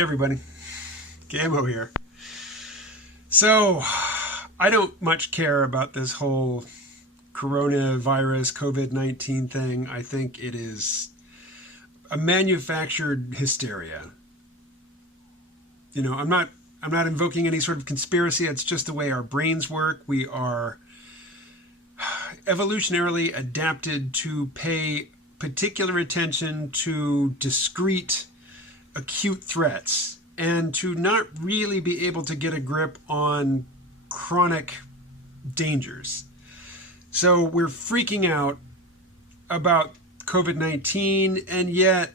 Hey everybody, Gamo here. So, I don't much care about this whole coronavirus, COVID-19 thing. I think it is a manufactured hysteria. I'm not invoking any sort of conspiracy. It's just the way our brains work. We are evolutionarily adapted to pay particular attention to discrete acute threats and to not really be able to get a grip on chronic dangers. So we're freaking out about COVID-19, and yet,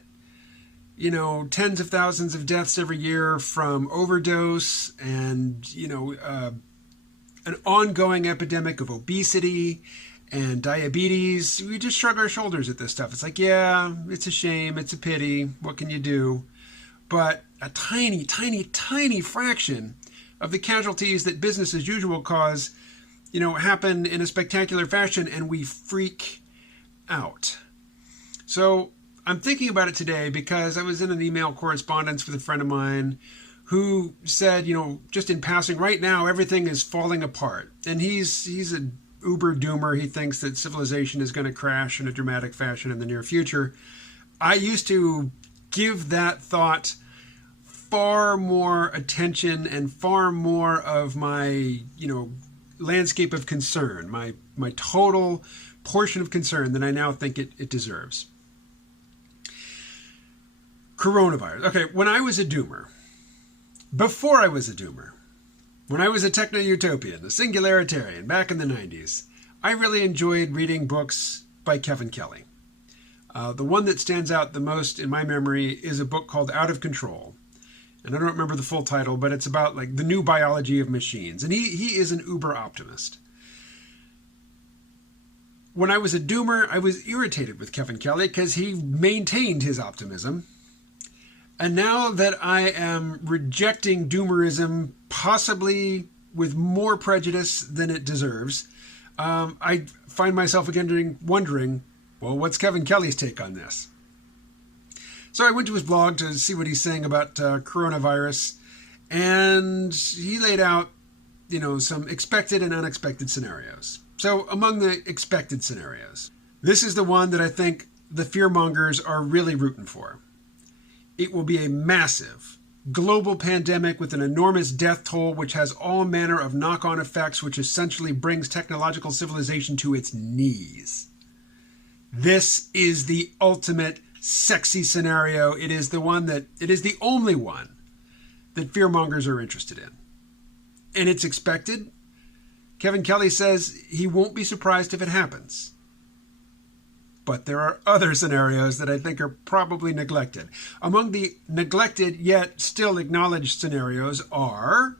tens of thousands of deaths every year from overdose and, an ongoing epidemic of obesity and diabetes. We just shrug our shoulders at this stuff. It's like, yeah, it's a shame. It's a pity. What can you do? But a tiny, tiny, tiny fraction of the casualties that business as usual cause, happen in a spectacular fashion, and we freak out. So I'm thinking about it today because I was in an email correspondence with a friend of mine who said, just in passing, right now everything is falling apart. And he's an uber doomer. He thinks that civilization is going to crash in a dramatic fashion in the near future. I used to give that thought far more attention and far more of my, landscape of concern, my total portion of concern than I now think it deserves. Coronavirus. Okay, when I was a doomer, before I was a doomer, when I was a techno-utopian, a singularitarian back in the 90s, I really enjoyed reading books by Kevin Kelly. The one that stands out the most in my memory is a book called Out of Control. And I don't remember the full title, but it's about the new biology of machines. And he is an uber optimist. When I was a doomer, I was irritated with Kevin Kelly because he maintained his optimism. And now that I am rejecting doomerism, possibly with more prejudice than it deserves, I find myself again wondering, well, what's Kevin Kelly's take on this? So I went to his blog to see what he's saying about coronavirus, and he laid out, some expected and unexpected scenarios. So among the expected scenarios, this is the one that I think the fear-mongers are really rooting for. It will be a massive global pandemic with an enormous death toll, which has all manner of knock-on effects, which essentially brings technological civilization to its knees. This is the ultimate sexy scenario. It is the only one that fearmongers are interested in. And it's expected. Kevin Kelly says he won't be surprised if it happens. But there are other scenarios that I think are probably neglected. Among the neglected yet still acknowledged scenarios are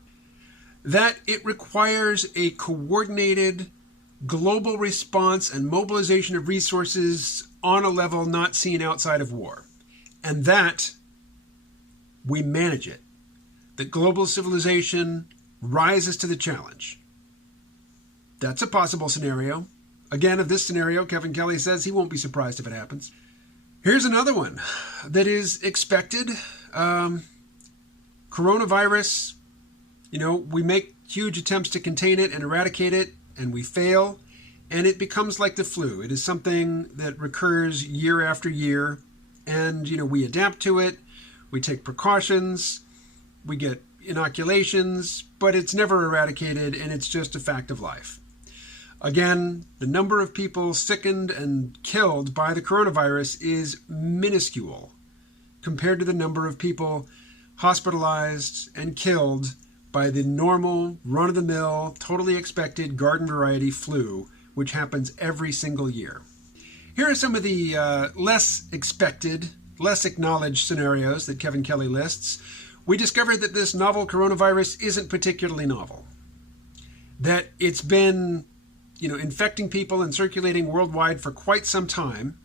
that it requires a coordinated global response and mobilization of resources on a level not seen outside of war. And that we manage it. That global civilization rises to the challenge. That's a possible scenario. Again, of this scenario, Kevin Kelly says he won't be surprised if it happens. Here's another one that is expected. Coronavirus, we make huge attempts to contain it and eradicate it, and we fail, and it becomes like the flu. It is something that recurs year after year, and, we adapt to it, we take precautions, we get inoculations, but it's never eradicated, and it's just a fact of life. Again, the number of people sickened and killed by the coronavirus is minuscule compared to the number of people hospitalized and killed by the normal, run-of-the-mill, totally expected garden variety flu, which happens every single year. Here are some of the less expected, less acknowledged scenarios that Kevin Kelly lists. We discovered that this novel coronavirus isn't particularly novel. That it's been infecting people and circulating worldwide for quite some time.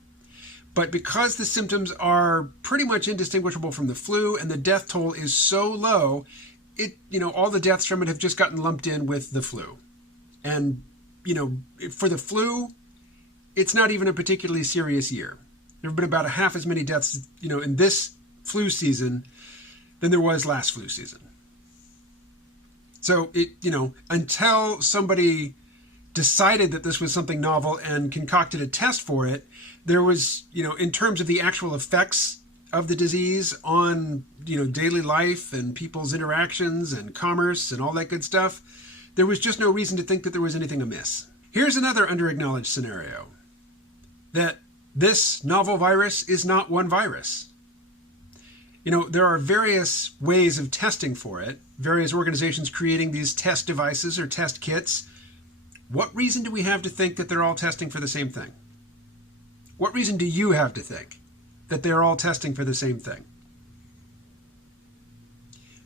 But because the symptoms are pretty much indistinguishable from the flu and the death toll is so low, all the deaths from it have just gotten lumped in with the flu. And, for the flu, it's not even a particularly serious year. There have been about half as many deaths, in this flu season than there was last flu season. So, until somebody decided that this was something novel and concocted a test for it, there was, in terms of the actual effects of the disease on, daily life and people's interactions and commerce and all that good stuff, there was just no reason to think that there was anything amiss. Here's another under-acknowledged scenario, that this novel virus is not one virus. There are various ways of testing for it, various organizations creating these test devices or test kits. What reason do we have to think that they're all testing for the same thing? What reason do you have to think that they're all testing for the same thing?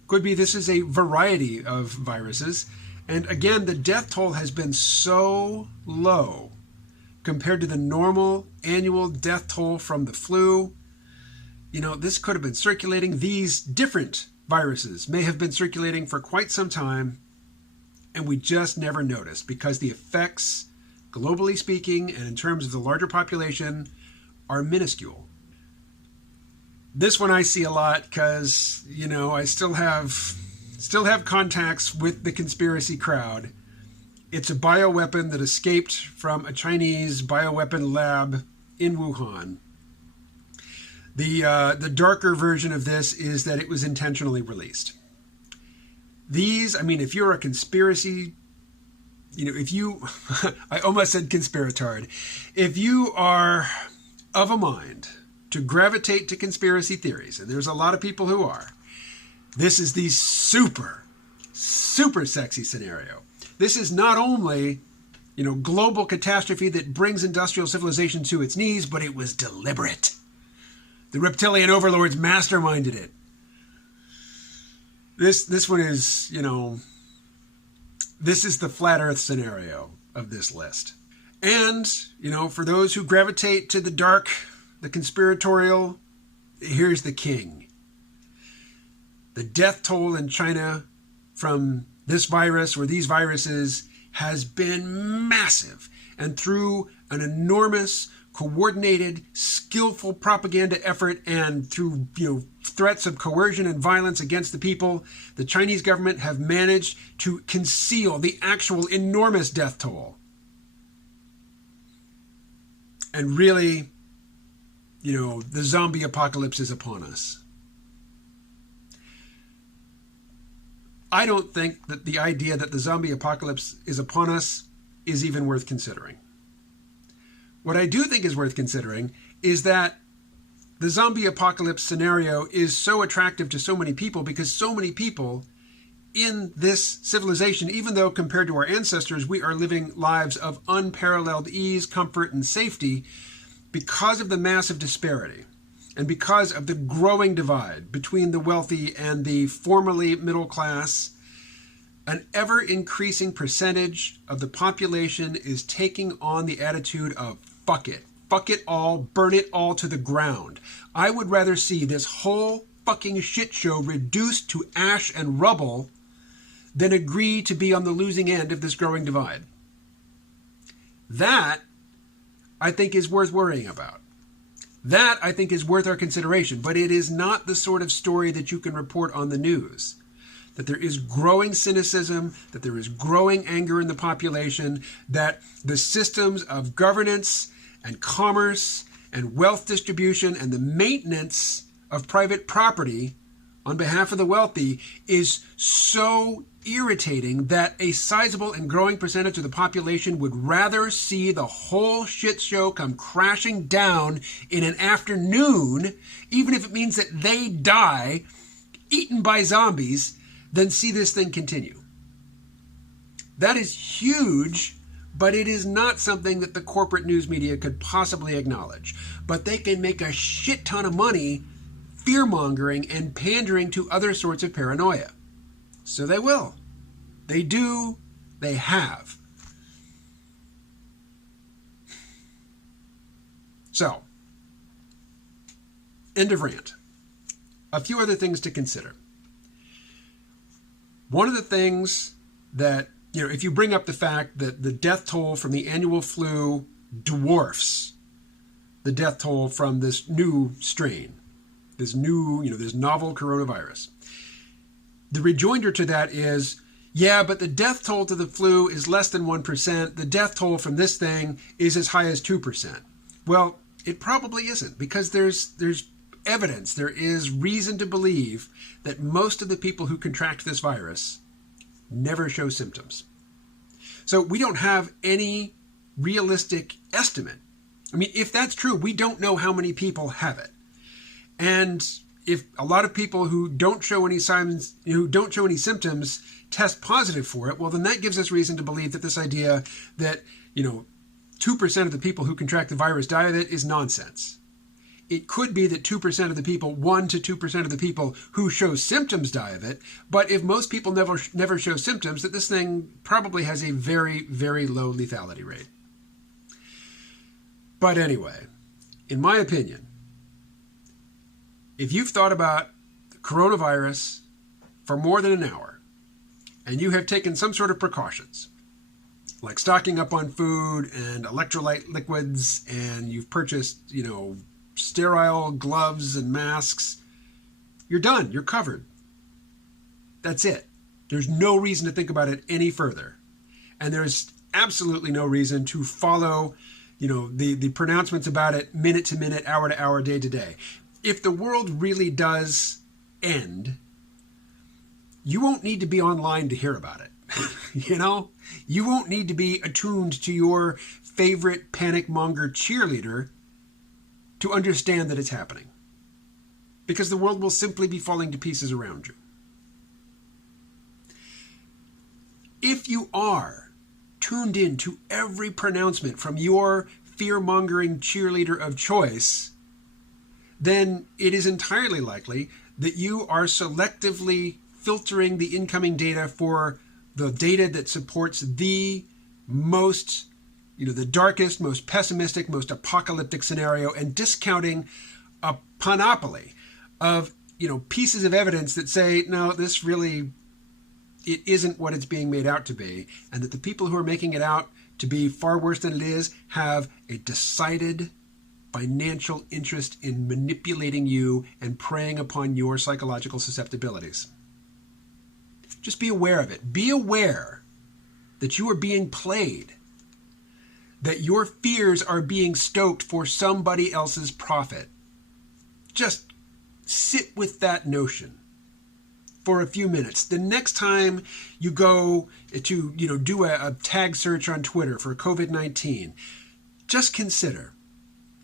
Could be this is a variety of viruses. And again, the death toll has been so low compared to the normal annual death toll from the flu. This could have been circulating. These different viruses may have been circulating for quite some time, and we just never noticed because the effects, globally speaking, and in terms of the larger population, are minuscule. This one I see a lot because, I still have contacts with the conspiracy crowd. It's a bioweapon that escaped from a Chinese bioweapon lab in Wuhan. The darker version of this is that it was intentionally released. If you're a conspiracy, I almost said conspiratard. If you are of a mind to gravitate to conspiracy theories, and there's a lot of people who are, this is the super, super sexy scenario. This is not only, global catastrophe that brings industrial civilization to its knees, but it was deliberate. The reptilian overlords masterminded it. This one is, this is the flat earth scenario of this list. And, for those who gravitate to the dark, the conspiratorial, here's the king. The death toll in China from this virus or these viruses has been massive. And through an enormous, coordinated, skillful propaganda effort and through, threats of coercion and violence against the people, the Chinese government have managed to conceal the actual enormous death toll. And really, the zombie apocalypse is upon us. I don't think that the idea that the zombie apocalypse is upon us is even worth considering. What I do think is worth considering is that the zombie apocalypse scenario is so attractive to so many people because so many people in this civilization, even though compared to our ancestors, we are living lives of unparalleled ease, comfort, and safety, because of the massive disparity and because of the growing divide between the wealthy and the formerly middle class, an ever-increasing percentage of the population is taking on the attitude of fuck it. Fuck it all, burn it all to the ground. I would rather see this whole fucking shit show reduced to ash and rubble than agree to be on the losing end of this growing divide. That, I think, is worth worrying about. That, I think, is worth our consideration. But it is not the sort of story that you can report on the news. That there is growing cynicism, that there is growing anger in the population, that the systems of governance and commerce and wealth distribution and the maintenance of private property on behalf of the wealthy is so irritating that a sizable and growing percentage of the population would rather see the whole shit show come crashing down in an afternoon, even if it means that they die eaten by zombies, than see this thing continue. That is huge, but it is not something that the corporate news media could possibly acknowledge. But they can make a shit ton of money fear-mongering and pandering to other sorts of paranoia. So they will. They do. They have. So, end of rant. A few other things to consider. One of the things that, if you bring up the fact that the death toll from the annual flu dwarfs the death toll from this new strain, this new, this novel coronavirus. The rejoinder to that is, yeah, but the death toll to the flu is less than 1%. The death toll from this thing is as high as 2%. Well, it probably isn't, because there's evidence, there is reason to believe that most of the people who contract this virus never show symptoms. So we don't have any realistic estimate. I mean, if that's true, we don't know how many people have it. And if a lot of people who don't show any signs, who don't show any symptoms, test positive for it, well, then that gives us reason to believe that this idea that, 2% of the people who contract the virus die of it is nonsense. It could be that 2% of the people, 1 to 2% of the people who show symptoms die of it, but if most people never show symptoms, that this thing probably has a very, very low lethality rate. But anyway, in my opinion, if you've thought about the coronavirus for more than an hour, and you have taken some sort of precautions, like stocking up on food and electrolyte liquids, and you've purchased, sterile gloves and masks, you're done. You're covered. That's it. There's no reason to think about it any further. And there's absolutely no reason to follow, the pronouncements about it minute to minute, hour to hour, day to day. If the world really does end, you won't need to be online to hear about it. You won't need to be attuned to your favorite panic monger cheerleader to understand that it's happening, because the world will simply be falling to pieces around you. If you are tuned in to every pronouncement from your fear-mongering cheerleader of choice, then it is entirely likely that you are selectively filtering the incoming data for the data that supports the most, the darkest, most pessimistic, most apocalyptic scenario, and discounting a panoply of, pieces of evidence that say, no, this really, it isn't what it's being made out to be, and that the people who are making it out to be far worse than it is have a decided financial interest in manipulating you and preying upon your psychological susceptibilities. Just be aware of it. Be aware that you are being played, that your fears are being stoked for somebody else's profit. Just sit with that notion for a few minutes. The next time you go to, do a tag search on Twitter for COVID-19, just consider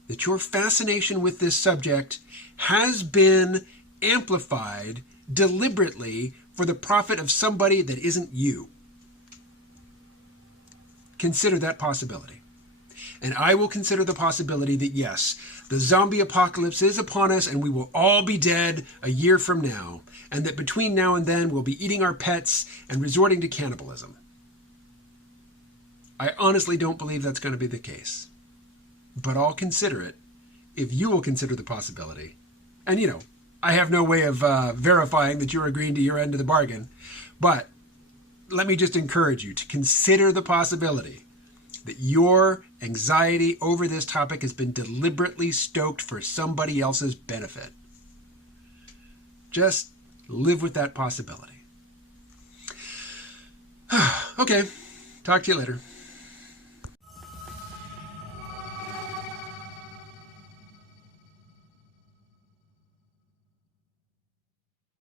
that your fascination with this subject has been amplified deliberately for the profit of somebody that isn't you. Consider that possibility. And I will consider the possibility that, yes, the zombie apocalypse is upon us and we will all be dead a year from now, and that between now and then we'll be eating our pets and resorting to cannibalism. I honestly don't believe that's going to be the case. But I'll consider it if you will consider the possibility. And, I have no way of verifying that you're agreeing to your end of the bargain, but let me just encourage you to consider the possibility that your anxiety over this topic has been deliberately stoked for somebody else's benefit. Just live with that possibility. Okay, talk to you later.